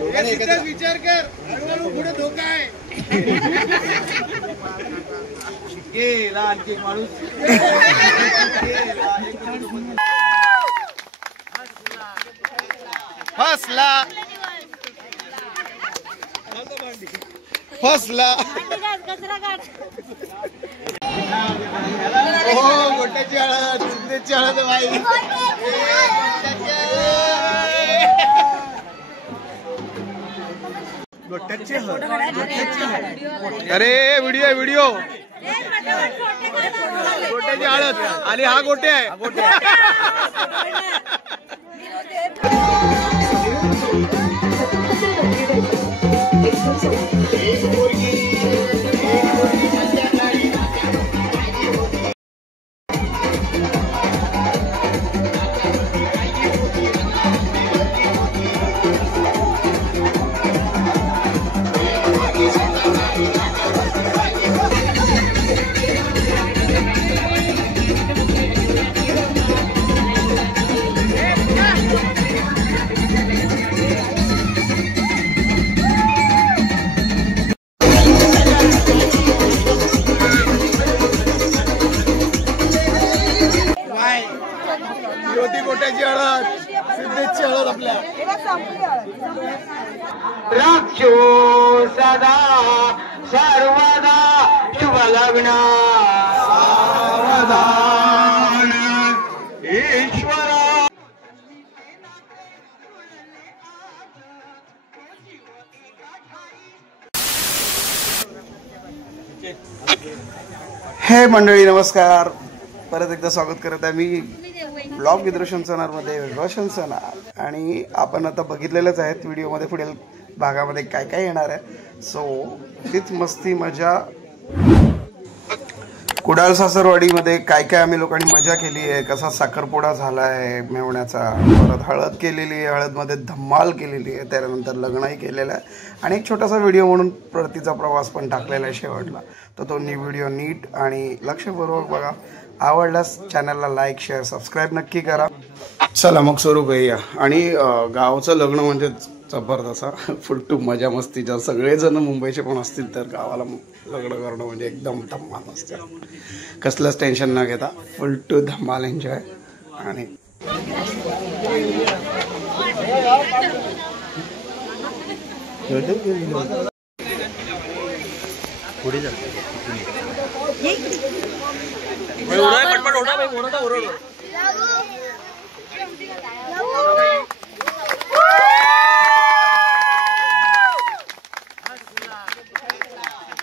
विचार कर, पुढे धोका आहे. गेला आणखी माणूस. फसला फसला. हो गोट्याची हळद, सिद्धेची हळद बाई. गोट्याची हळद. अरे व्हिडिओ व्हिडिओ. गोट्याची हळद आणि हा गोटे आहे. गोट्याची हळद, सिद्धेची हळद आपल्या. राक्षो सदा सर्वदा शुभ लग्न सावधान ईश्वर. हे मंडळी नमस्कार, परत एकदा स्वागत करत आहे मी ब्लॉग विथ रोशन सोनारमध्ये. रोशन सोनार आणि आपण आता बघितलेलंच आहेत व्हिडिओमध्ये पुढील भागामध्ये काय काय येणार आहे. सो तीच मस्ती मजा. कुडाळ सासरवाडीमध्ये काय काय आम्ही लोकांनी मजा केली आहे, कसा साखरपुडा झाला आहे मेवण्याचा, परत हळद केलेली आहे, हळदमध्ये धम्माल केलेली आहे, त्यानंतर लग्नही केलेलं आहे आणि एक छोटासा व्हिडिओ म्हणून परतीचा प्रवास पण टाकलेला आहे शेवटला. तर तो व्हिडिओ नीट आणि लक्षपूर्वक बघा. आवडल्यास चॅनलला लाईक शेअर सबस्क्राईब नक्की करा. चला मग सुरू करूया. आणि गावचं लग्न म्हणजे जबरदस्त, फुल टू मजा मस्ती. जर सगळेजण मुंबईचे पण असतील तर गावाला लग्न करणं म्हणजे एकदम धमाल असते. कसलंच टेन्शन न घेता फुल टू धमाल एन्जॉय. आणि पुढे जा.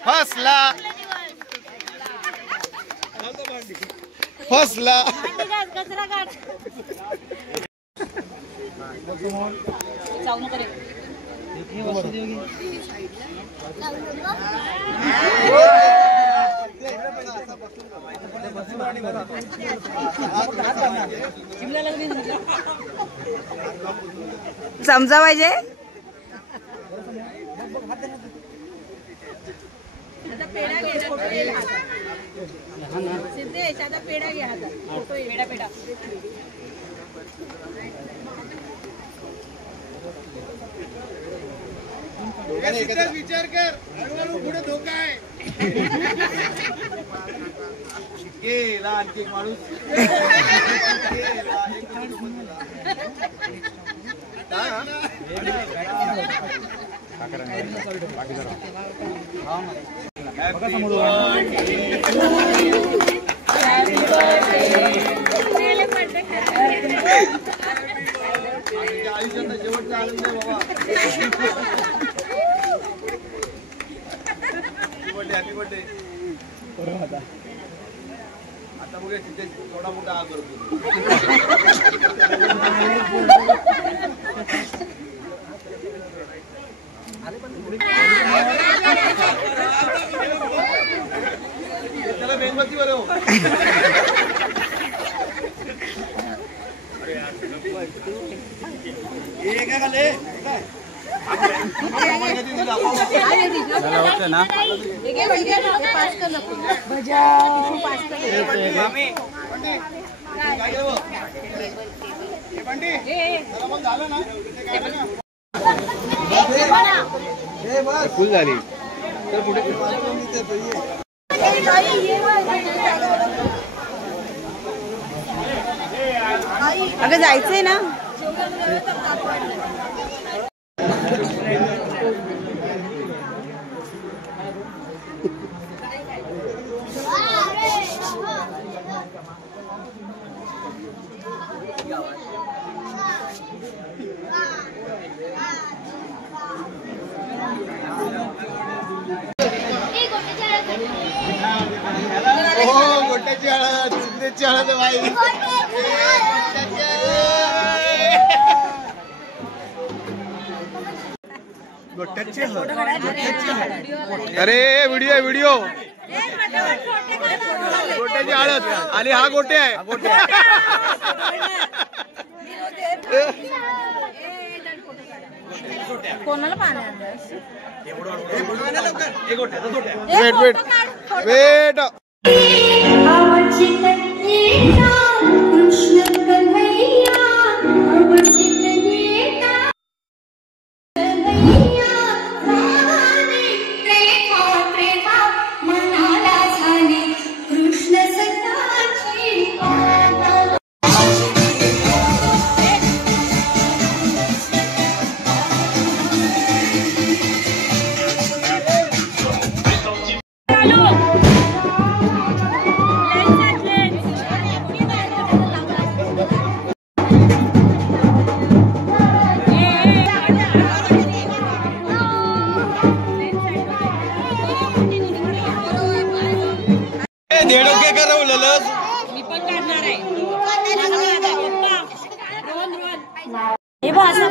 फसला फसला. समजा पाहिजे. पेढा घे, सिद्धेश आता पेढा घे हातात. पेढा पेढा विचार कर, पुढे धोका आहे. गेला आणखी माणूस. आयुष्याचा शेवटचा आनंद आहे बाबा. Happy birthday. आता बघूया तिथे थोडा मोठा आग करतो. त्याला मेणबत्तीवर हो. ना फुल झाली तर पुढे अगं जायचंय ना. गोट्याची हळद सिद्धेची हळद बाई गोट्याची हळद. अरे व्हिडिओ गोट्याची हळद आणि हा गोटे आहे. कोणाला पाहणार वेट देडोके करवलेलं मी पण काढणार आहे. हे बघ असं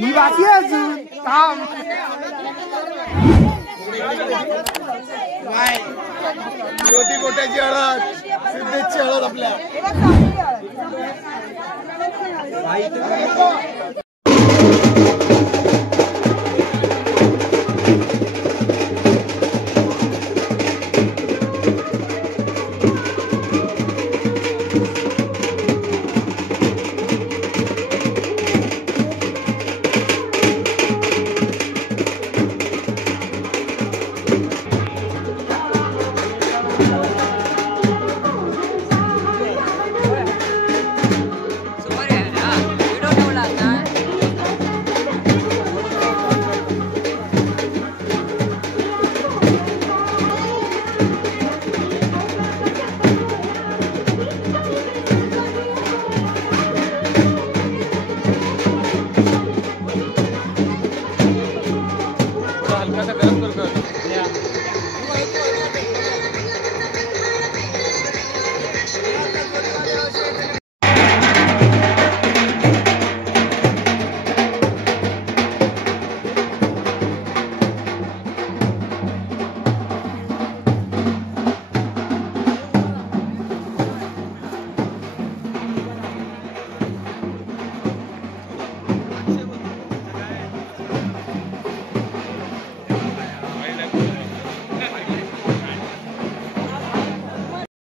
मी बाकी आहे अजून थांब. ज्योती गोट्याची हळद, सिद्धेशची हळद आपल्या.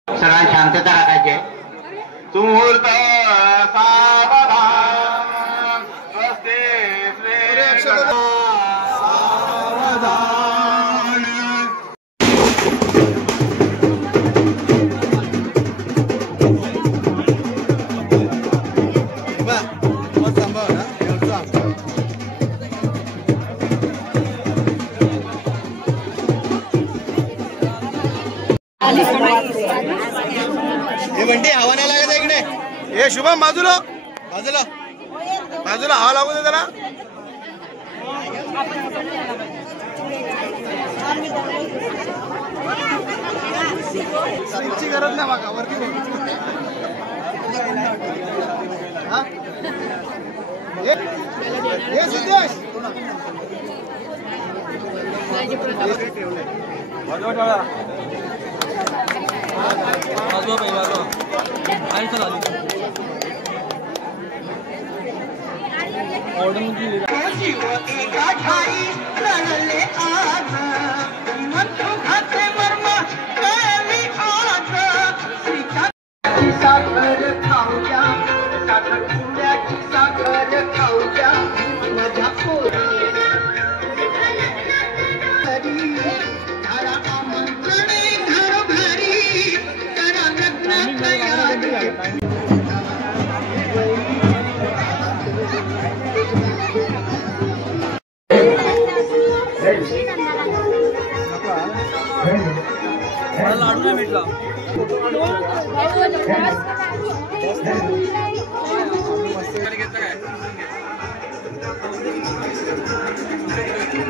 सगळ्या शांतता राखायची. मुहूर्त सावधान स्वस्ति सावधान. हे म्हणते हवा नाही लागत इकडे. हे शुभम बाजूला बाजूला बाजूला हवा लागू दे जरा. स्विचची गरज नाही बघा वरती बघ. हे सिद्धेश लाडू नाही भेटला.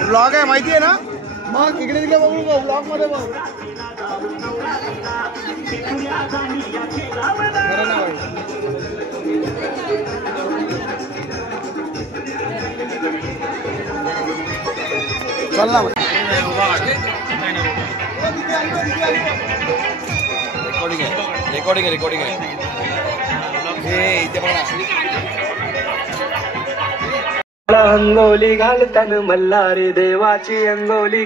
ब्लॉग आहे माहिती आहे ना. मग इकडे तिकडे बघू ब्लॉग मध्ये बघ. चल ना रेकॉर्डिंग आहे. अंगोली घालतान मल्हारी देवाची अंगोली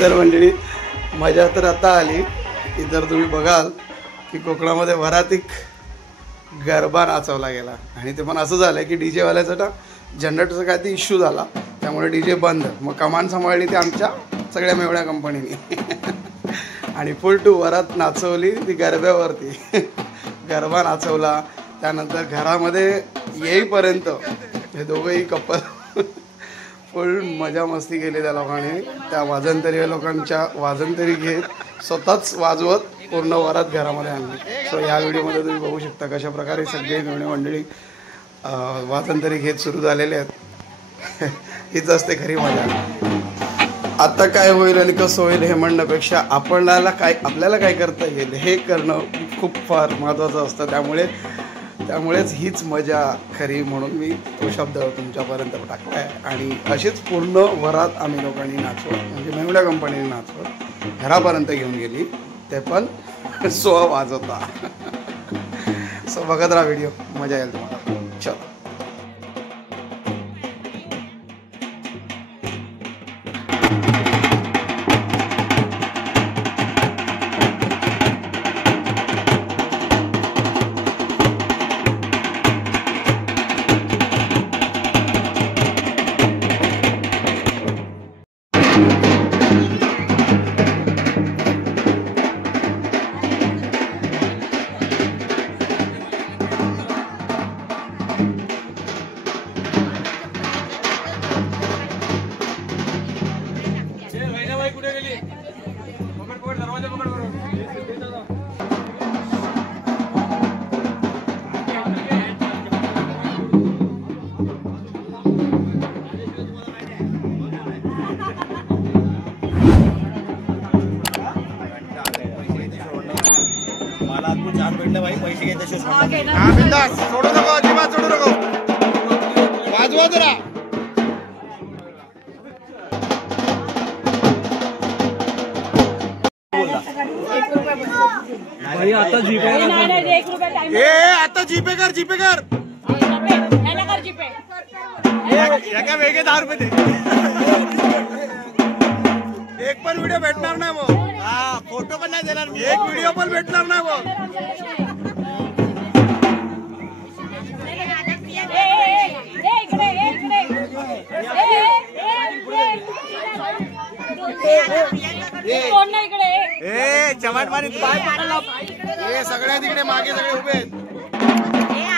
तर मंडळी मजा तर आता आली की जर तुम्ही बघाल की कोकणामध्ये वरातीक गरबा नाचवला गेला आणि ते पण असं झालं की DJ वाल्याचा ना जनरेटरचा काय ते इश्यू झाला त्यामुळे DJ बंद. मग कमान सांभाळली ती आमच्या सगळ्या मेवण्या कंपनीने आणि फुल टू वरात नाचवली ती गरब्यावरती. गरबा नाचवला. त्यानंतर घरामध्ये येईपर्यंत हे दोघंही कपल फुल मजा मस्ती केली त्या लोकांनी. त्या वाजंतरी लोकांच्या वाजंतरी घेत स्वतःच वाजवत पूर्ण वरात घरामध्ये आणली. सो या व्हिडिओमध्ये तुम्ही बघू शकता कशा प्रकारे सगळे मेवणे मंडळी वाजंतरी घेत सुरू झालेले आहेत. हीच असते खरी मजा. आता काय होईल आणि कसं होईल हे म्हणण्यापेक्षा आपल्याला काय करता येईल हे करणं खूप फार महत्त्वाचं असतं. त्यामुळेच हीच मजा खरी म्हणून मी तो शब्द तुमच्यापर्यंत टाकला आहे. आणि अशीच पूर्ण वरात आम्ही लोकांनी नाचवत म्हणजे मेवण्या कंपनीने नाचवत घरापर्यंत घेऊन गेली. ते पण सोहा वाजवता. सो बघत राहा व्हिडिओ, मजा येईल तुम्हाला. चलो. सोडू नको, अजिबात सोडू नको. वाजवा जरा. आता जीपे कर. वेगळे 10 रुपये दे. एक पण व्हिडिओ भेटणार नाही मग. हा, फोटो पण नाही देणार मी. एक व्हिडिओ पण भेटणार नाही मग. चमाट मारी सगळ्या तिकडे मागे सगळे उभे आहेत.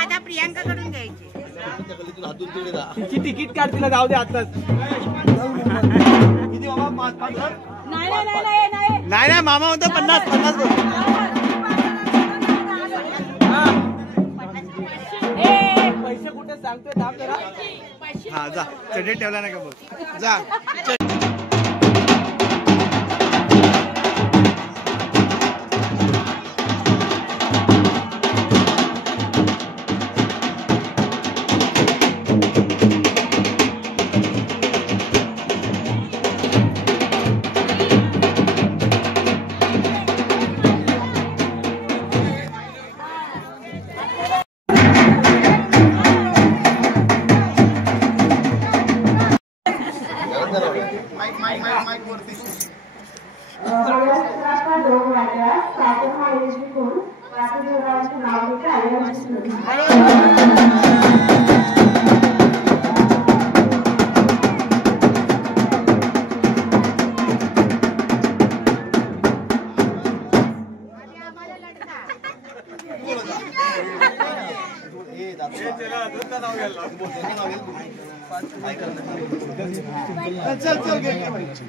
आता प्रियांका कडून घ्यायची. तिकीट काढ तिला जाऊ दे आताच. किती बाबा? 5,000? नाही मामा म्हणतो 50. पैसे कुठे सांगतोय थांब जरा. हा जा, चड्डीत ठेवला नाही का बघ. जा.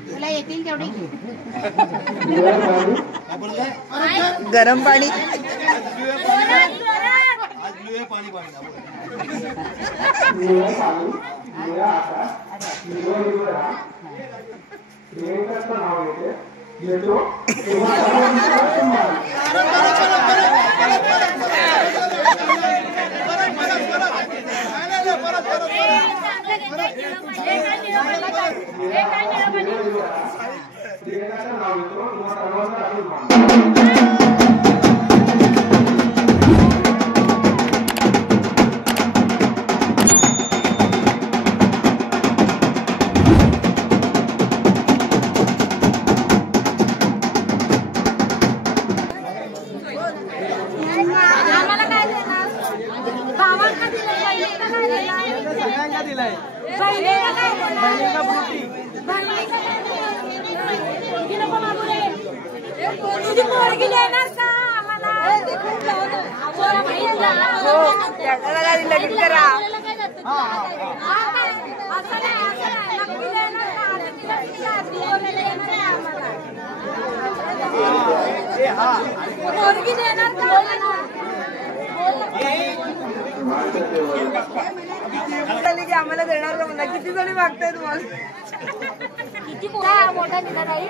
तुला येतील तेवढी गरम पाणी दिलाय बहिणीला फ्रुटी. लगीन करा. आम्हाला देणार का म्हणा. किती जणी मागताय तुम्हाला. किती मोठा निघा नाही.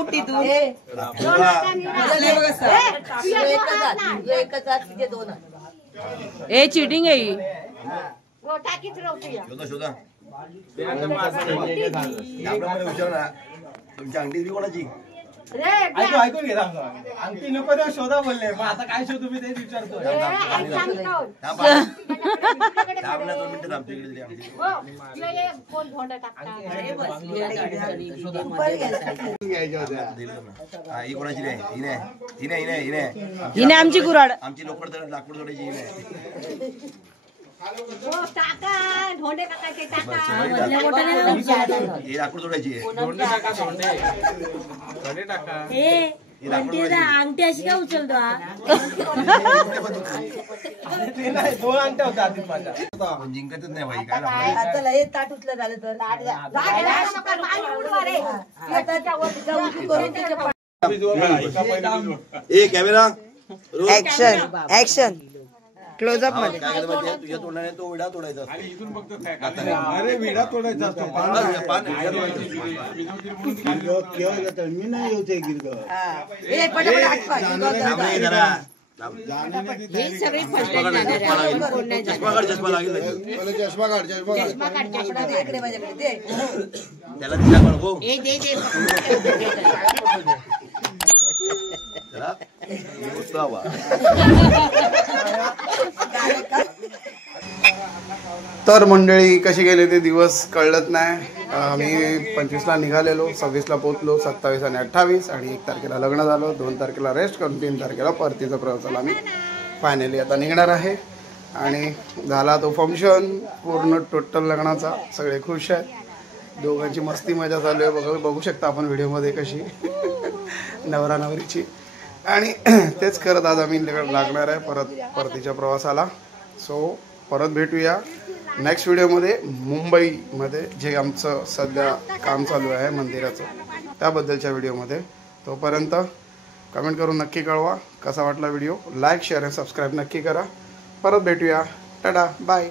उठी तू ए चिटिंग आहे ही. टाकीच रवतीया. तुमच्या अंगठी कोणाची ऐकून घे. अंगठी नको तर शोधा बोलले. मग आता काय शोधू मी तेच विचारतोय. कोणाची नाही हिने हिने हिने हिने हिने आमची कुऱ्हाड. आमची लोकड लाकूड तोडायची हिने. धोंडे टाकायचे टाका. ही लाकूड तोडायची आहे. अंगठी अशी काय उचलतो. दोन अंगठ्या होत्या आधीच माझ्या. जिंकतच नाही बाई काय. चला हे ताट उचलं झालं तर ए कॅमेरा ऍक्शन ऍक्शन क्लोजअप मध्ये. तुझ्या तोंडाने तो विडा तोडायचा असतो. अरे विडा तोडायचा असतो. मी नाही येऊ ते गिरग. हे पटापट हात पाय. चष्मा लागेल चष्मा काढ चष्मा काढ. इकडे माझ्याकडे दे. त्याला दिला बघ. तर मंडळी कशी गेले ते दिवस कळत नाही. आम्ही 25ला निघालेलो, 26ला पोहोचलो, 27 आणि 28 आणि 1 तारखेला लग्न झालं, 2 तारखेला रेस्ट करून 3 तारखेला परतीचा प्रवासाला आम्ही फायनली आता निघणार आहे. आणि झाला तो फंक्शन पूर्ण टोटल लग्नाचा. सगळे खुश आहेत. दोघांची मस्ती मजा चालू आहे. बघू शकता आपण व्हिडिओमध्ये कशी नवरा नवरीची. आणि तेच करत आज आम्ही लागणार आहे परतीच्या प्रवासाला. सो परत भेटूया नेक्स्ट व्हिडिओमध्ये. मुंबईमध्ये जे आमचं सध्या काम चालू आहे मंदिराचं त्याबद्दलच्या व्हिडिओमध्ये. तोपर्यंत कमेंट करून नक्की कळवा कसा वाटला व्हिडिओ. लाईक शेअर आणि सबस्क्राईब नक्की करा. परत भेटूया. Tata bye.